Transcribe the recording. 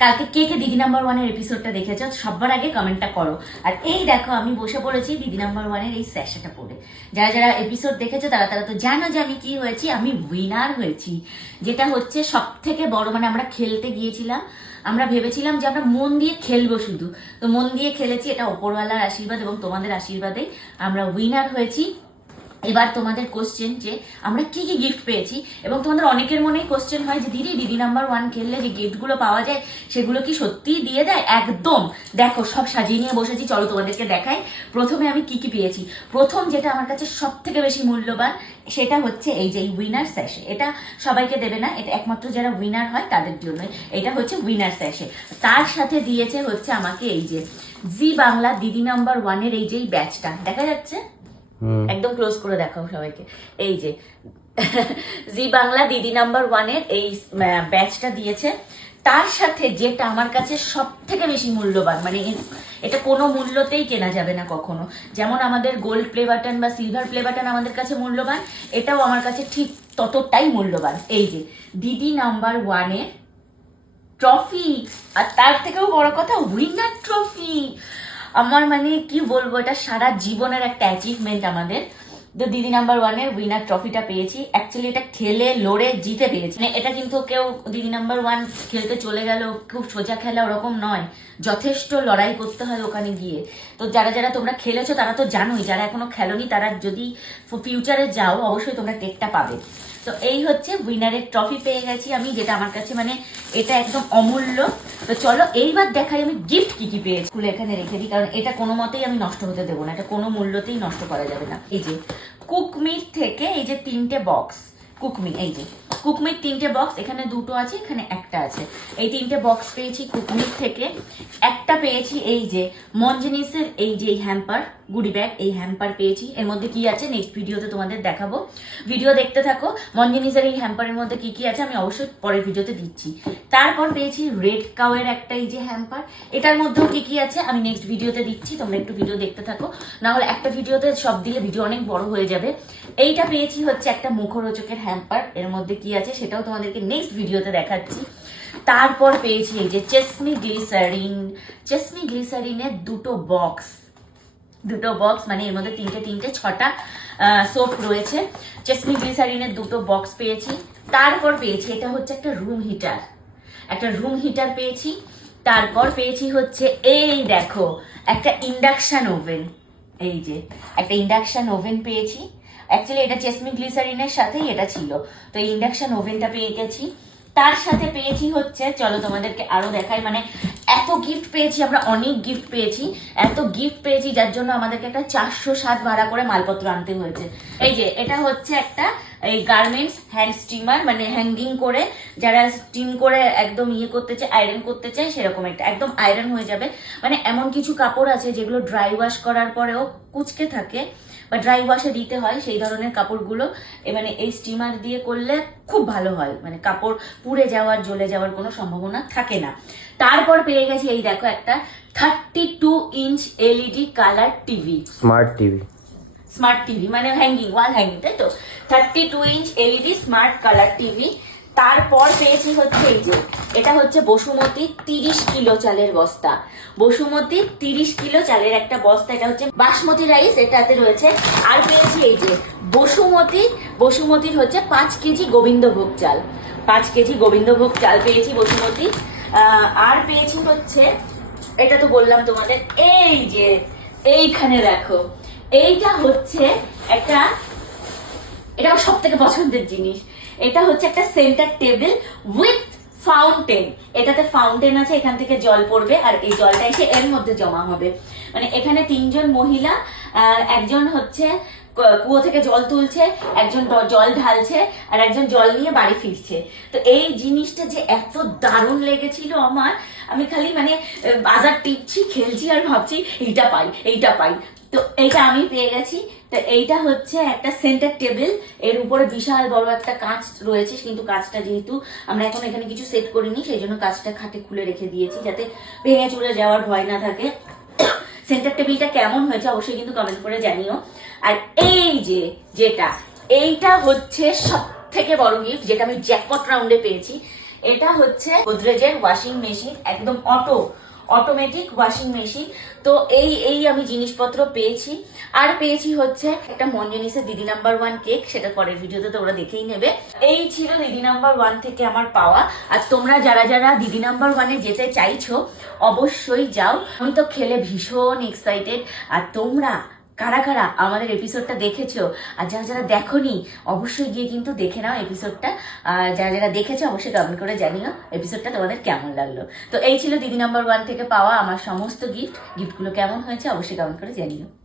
কালকে কে কে দিদি নাম্বার ওয়ানের এপিসোডটা দেখেছো সবার আগে কমেন্টটা করো। আর এই দেখো আমি বসে পড়েছি দিদি নাম্বার ওয়ানের এই স্যাশাটা পরে। যারা যারা এপিসোড দেখেছো তারা তারা তো জানো যে আমি কি হয়েছি, আমি উইনার হয়েছি। যেটা হচ্ছে সব থেকে বড়, মানে আমরা খেলতে গিয়েছিলাম, আমরা ভেবেছিলাম যে আমরা মন দিয়ে খেলবো, শুধু তো মন দিয়ে খেলেছি। এটা ওপরওয়ালার আশীর্বাদ এবং তোমাদের আশীর্বাদেই আমরা উইনার হয়েছি। এবার তোমাদের কোশ্চেন যে আমরা কি কি গিফট পেয়েছি, এবং তোমাদের অনেকের মনেই কোশ্চেন হয় যে দিদি দিদি নাম্বার ওয়ান খেললে যে গিফটগুলো পাওয়া যায় সেগুলো কি সত্যিই দিয়ে দেয়? একদম। দেখো সব সাজিয়ে নিয়ে বসেছি, চলো তোমাদেরকে দেখাই। প্রথমে আমি কি কি পেয়েছি। প্রথম যেটা আমার কাছে সব থেকে বেশি মূল্যবান সেটা হচ্ছে এই যে উইনার স্যাশে। এটা সবাইকে দেবে না, এটা একমাত্র যারা উইনার হয় তাদের জন্য। এটা হচ্ছে উইনার স্যাশে। তার সাথে দিয়েছে হচ্ছে আমাকে এই যে জি বাংলা দিদি নাম্বার ওয়ানের এই যে ব্যাচটা দেখা যাচ্ছে, একদম ক্লোজ করে দেখাও সবাইকে। এই যে জি বাংলা দিদি নাম্বার ওয়ানের এই ব্যাচটা দিয়েছে। তার সাথে যেটা আমার কাছে সব থেকে বেশি মূল্যবান, মানে এটা কোনো মূল্যতেই কেনা যাবে না কখনো। যেমন আমাদের গোল্ড প্লে বাটন বা সিলভার প্লে বাটন আমাদের কাছে মূল্যবান, এটাও আমার কাছে ঠিক ততটাই মূল্যবান। এই যে দিদি নাম্বার ওয়ানের ট্রফি, আর তার থেকেও বড় কথা উইনার ট্রফি। আমার মানে কি বলবো, এটা সারা জীবনের একটা অ্যাচিভমেন্ট আমাদের। তো দিদি নাম্বার ওয়ানের উইনার ট্রফিটা পেয়েছি। অ্যাকচুয়ালি এটা খেলে লড়ে জিতে পেয়েছি। মানে এটা কিন্তু কেউ দিদি নাম্বার ওয়ান খেলতে চলে গেল, খুব সোজা খেলা ওরকম নয়, যথেষ্ট লড়াই করতে হয় ওখানে গিয়ে। তো যারা যারা তোমরা খেলেছো তারা তো জানোই, যারা এখনো খেলোনি তারা যদি ফিউচারে যাও অবশ্যই তোমরা টেকটা পাবে। তো এই হচ্ছে উইনারের ট্রফি পেয়ে গেছি আমি, যেটা আমার কাছে মানে এটা একদম অমূল্য। তো চলো এইবার দেখাই আমি গিফট কি কি পেয়েছি। খুলে এখানে রেখে দিই, কারণ এটা কোনো মতেই আমি নষ্ট হতে দেবো না, এটা কোনো মূল্যতেই নষ্ট করা যাবে না। এই যে কুকমিট থেকে এই যে 3টে বক্স কুকমিট, এই যে কুকমিট 3টে বক্স, এখানে 2টো আছে, এখানে একটা আছে। এই 3টে বক্স পেয়েছি কুকমিট থেকে। একটা পেয়েছি এই যে মঞ্জনিসের এই যে হ্যাম্পার গুডি ব্যাগ, এই হ্যাম্পার পেয়েছি। এর মধ্যে কি আছে নেক্সট ভিডিওতে তোমাদের দেখাবো, ভিডিও দেখতে থাকো। মঞ্জনিসের এই হ্যাম্পারের মধ্যে কি কি আছে আমি অবশ্যই পরের ভিডিওতে দিচ্ছি। তারপর পেয়েছি রেড কাউয়ের একটা এই যে হ্যাম্পার, এটার মধ্যেও কি কি আছে আমি নেক্সট ভিডিওতে দিচ্ছি, তোমরা একটু ভিডিও দেখতে থাকো, না হলে একটা ভিডিওতে সব দিলে ভিডিও অনেক বড় হয়ে যাবে। এইটা পেয়েছি হচ্ছে একটা মুখরোচকের হ্যাম্পার, এর মধ্যে কি আছে সেটাও তোমাদেরকে নেক্সট ভিডিওতে দেখাচ্ছি। তারপর পেয়েছি এই যে চেসমি গ্লিসারিনের দুটো বক্স, মানে এর মধ্যে 3টে 6টা সোপ রয়েছে। চেসমি গ্লিসারিনের দুটো বক্স পেয়েছি। তারপর পেয়েছি এটা হচ্ছে একটা রুম হিটার পেয়েছি। তারপর পেয়েছি হচ্ছে এই দেখো একটা ইন্ডাকশন ওভেন, এই যে একটা ইন্ডাকশন ওভেন পেয়েছি। অ্যাকচুয়ালি এটা চেসমি গ্লিসারিনের সাথেই এটা ছিল, তো এই ইন্ডাকশন ওভেনটা পেয়ে গেছি। তার সাথে পেয়েছি হচ্ছে, চলো তোমাদেরকে আরো দেখাই, মানে এত গিফট পেয়েছি আমরা, অনেক গিফট পেয়েছি, এত গিফট পেয়েছি যার জন্য আমাদেরকে একটা 407 ভাড়া করে মালপত্র আনতে হয়েছে। এই যে এটা হচ্ছে একটা এই গার্মেন্টস হ্যান্ড স্টিমার, মানে হ্যাঙ্গিং করে যারা স্টিম করে একদম করতে চায়, আয়রন করতে চায়, সেরকম একটা একদম আয়রন হয়ে যাবে। মানে এমন কিছু কাপড় আছে যেগুলো ড্রাই ওয়াশ করার পরেও কুচকে থাকে বা ড্রাই ওয়াশে দিতে হয়, সেই ধরনের কাপড়গুলো মানে এই স্টিমার দিয়ে করলে খুব ভালো হয়, মানে কাপড় পুড়ে যাওয়ার জ্বলে যাওয়ার কোনো সম্ভাবনা থাকে না। তারপর পেয়ে গেছি এই দেখো একটা 32 inch LED colour TV, smart TV মানে হ্যাঙ্গিং, ওয়াল হ্যাঙ্গিং, তাই তো। 32 inch LED smart colour TV. তারপর পেয়েছি হচ্ছে এই যে এটা হচ্ছে বসুমতী 30 কিলো চালের বস্তা, বসুমতী 30 কিলো চালের একটা বস্তা, এটা হচ্ছে বাসমতি রাইস এটাতে রয়েছে। আর পেয়েছি এই যে বসুমতির হচ্ছে 5 কেজি গোবিন্দভোগ চাল, 5 কেজি গোবিন্দভোগ চাল পেয়েছি বসুমতী। আর পেয়েছি হচ্ছে এটা তো বললাম তোমাদের, এই যে এইখানে দেখো এইটা হচ্ছে একটা, এটা সব থেকে পছন্দের জিনিস, এটা হচ্ছে একটা সেন্টার টেবিল উইথ ফাউন্টেন। এটাতে ফাউন্টেন আছে, এখান থেকে জল পড়বে আর এই জলটা এসে এর মধ্যে জমা হবে। মানে এখানে 3জন মহিলা, একজন হচ্ছে কুয়ো থেকে জল তুলছে, একজন জল ঢালছে, আর একজন জল নিয়ে বাড়ি ফিরছে। তো এই জিনিসটা যে এত দারুণ লেগেছিল আমার, আমি খালি মানে বাজার টিপছি, খেলছি আর ভাবছি এইটা পাই। তো এইটা আমি পেয়ে গেছি। তো এইটা হচ্ছে একটা সেন্টার টেবিল, এর উপরে বিশাল বড় একটা কাঁচ রয়েছে, কিন্তু কাঁচটা যেহেতু আমরা এখন এখানে কিছু সেট করিনি সেই জন্য কাঁচটা খাটে খুলে রেখে দিয়েছি যাতে ভেঙে চুরে যাওয়ার ভয় না থাকে। সেন্টার টেবিলটা কেমন হয়েছে অবশ্যই কিন্তু কমেন্ট করে জানিও। আর এই যে এইটা হচ্ছে সব থেকে বড় গিফট, যেটা আমি জ্যাকপট রাউন্ডে পেয়েছি। এটা হচ্ছে গোদরেজের ওয়াশিং মেশিন, একদম অটোমেটিক ওয়াশিং মেশিন। তো এই আমি জিনিসপত্র পেয়েছি। আর পেয়েছি হচ্ছে একটা মঞ্জুনিসের দিদি নাম্বার 1 কেক, সেটা পরের ভিডিওতে তোমরা দেখেই নেবে। এই ছিল দিদি নাম্বার 1 থেকে আমার পাওয়া। আর তোমরা যারা যারা দিদি নাম্বার 1-এ যেতে চাইছো অবশ্যই যাও, আমি তো খেলে ভীষণ এক্সাইটেড। আর তোমরা কারা কারা আমাদের এপিসোডটা দেখেছো আর যারা যারা দেখোনি অবশ্যই গিয়ে কিন্তু দেখে নাও এপিসোডটা। আর যারা যারা দেখেছো অবশ্যই কমেন্ট করে জানিও এপিসোডটা তোমাদের কেমন লাগলো। তো এই ছিল দিদি নাম্বার 1 থেকে পাওয়া আমার সমস্ত গিফটগুলো কেমন হয়েছে অবশ্যই কমেন্ট করে জানিও।